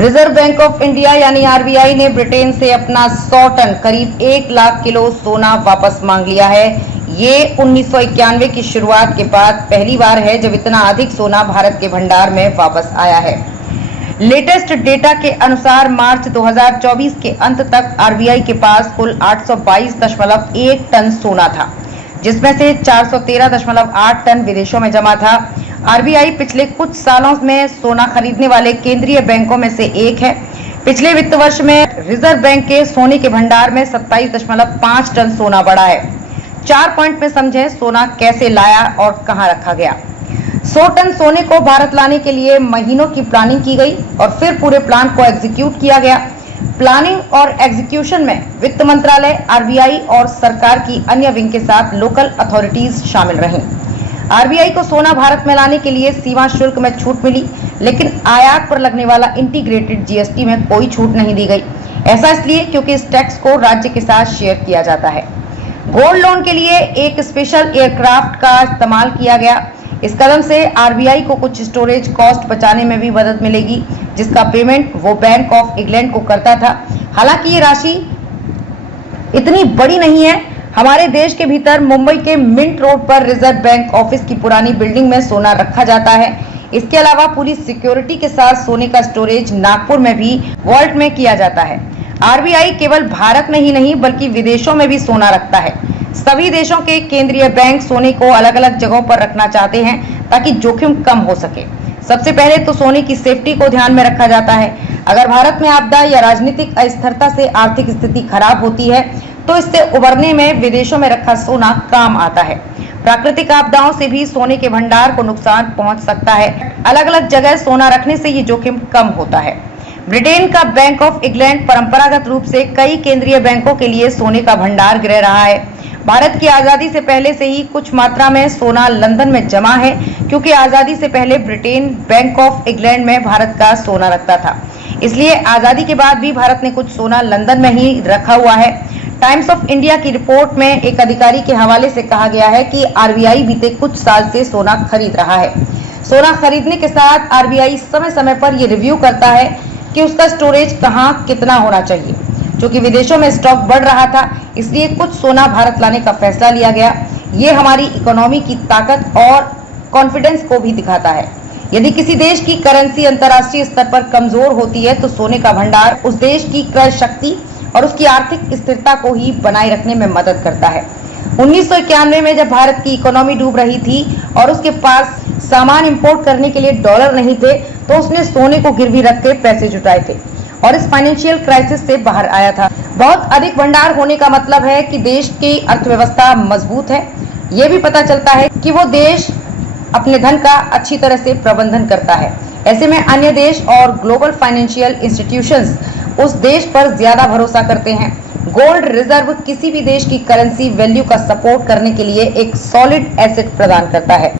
Reserve bank of India यानी RBI ने Britain से अपना 100 टन करीब 1 लाख किलो सोना वापस मांग लिया है। ये 1991 की शुरुआत के बाद पहली बार है जब इतना अधिक सोना भारत के भंडार में वापस आया है। लेटेस्ट डेटा के अनुसार मार्च 2024 के अंत तक आरबीआई के पास कुल 822.1 टन सोना था, जिसमें से 413.8 टन विदेशों में जमा था। आरबीआई पिछले कुछ सालों में सोना खरीदने वाले केंद्रीय बैंकों में से एक है। पिछले वित्त वर्ष में रिजर्व बैंक के सोने के भंडार में 27.5 टन सोना बढ़ा है। 4 पॉइंट में समझें सोना कैसे लाया और कहां रखा गया। 100 टन सोने को भारत लाने के लिए महीनों की प्लानिंग की गई और फिर पूरे प्लान को एग्जीक्यूट किया गया। प्लानिंग और एग्जीक्यूशन में वित्त मंत्रालय, आरबीआई और सरकार की अन्य विंग के साथ लोकल अथॉरिटीज शामिल रहीं। आरबीआई को सोना भारत में लाने के लिए सीमा शुल्क में छूट मिली, लेकिन आयात पर लगने वाला इंटीग्रेटेड जीएसटी में कोई छूट नहीं दी गई। ऐसा इसलिए क्योंकि इस टैक्स को राज्य के साथ शेयर किया जाता है। गोल्ड लोन के लिए एक स्पेशल एयरक्राफ्ट का इस्तेमाल किया गया। इस कदम से आरबीआई को कुछ स्टोरेज कॉस्ट बचाने में भी मदद मिलेगी, जिसका पेमेंट वो बैंक ऑफ इंग्लैंड को करता था। हालांकि ये राशि इतनी बड़ी नहीं है। हमारे देश के भीतर मुंबई के मिंट रोड पर रिजर्व बैंक ऑफिस की पुरानी बिल्डिंग में सोना रखा जाता है। इसके अलावा पूरी सिक्योरिटी के साथ सोने का स्टोरेज नागपुर में भी वॉल्ट में किया जाता है। आरबीआई केवल भारत में ही नहीं बल्कि विदेशों में भी सोना रखता है। सभी देशों के केंद्रीय बैंक सोने को अलग अलग जगहों पर रखना चाहते हैं ताकि जोखिम कम हो सके। सबसे पहले तो सोने की सेफ्टी को ध्यान में रखा जाता है। अगर भारत में आपदा या राजनीतिक अस्थिरता से आर्थिक स्थिति खराब होती है तो इससे उबरने में विदेशों में रखा सोना काम आता है। प्राकृतिक आपदाओं से भी सोने के भंडार को नुकसान पहुंच सकता है। अलग अलग जगह सोना रखने से ये जोखिम कम होता है। ब्रिटेन का बैंक ऑफ इंग्लैंड परंपरागत रूप से कई केंद्रीय बैंकों के लिए सोने का भंडार गृह रहा है। भारत की आजादी से पहले से ही कुछ मात्रा में सोना लंदन में जमा है, क्योंकि आजादी से पहले ब्रिटेन बैंक ऑफ इंग्लैंड में भारत का सोना रखता था। इसलिए आजादी के बाद भी भारत ने कुछ सोना लंदन में ही रखा हुआ है। टाइम्स ऑफ इंडिया की रिपोर्ट में एक अधिकारी के हवाले से कहा गया है कि आरबीआई बीते कुछ साल से सोना खरीद रहा है। सोना खरीदने के साथ आरबीआई समय समय पर यह रिव्यू करता है कि उसका स्टोरेज कहां कितना होना चाहिए। क्योंकि विदेशों में स्टॉक बढ़ रहा था, इसलिए कुछ सोना भारत लाने का फैसला लिया गया। ये हमारी इकोनॉमी की ताकत और कॉन्फिडेंस को भी दिखाता है। यदि किसी देश की करेंसी अंतर्राष्ट्रीय स्तर पर कमजोर होती है तो सोने का भंडार उस देश की क्रय शक्ति और उसकी आर्थिक स्थिरता को ही बनाए रखने में मदद करता है। 1991 में जब भारत की इकोनॉमी डूब रही थी और उसके पास सामान इंपोर्ट करने के लिए डॉलर नहीं थे, तो उसने सोने को गिरवी रख के पैसे जुटाए थे और इस फाइनेंशियल क्राइसिस से बाहर आया था। बहुत अधिक भंडार होने का मतलब है कि देश की अर्थव्यवस्था मजबूत है। ये भी पता चलता है कि वो देश अपने धन का अच्छी तरह से प्रबंधन करता है। ऐसे में अन्य देश और ग्लोबल फाइनेंशियल इंस्टीट्यूशंस उस देश पर ज्यादा भरोसा करते हैं। गोल्ड रिजर्व किसी भी देश की करेंसी वैल्यू का सपोर्ट करने के लिए एक सॉलिड एसेट प्रदान करता है।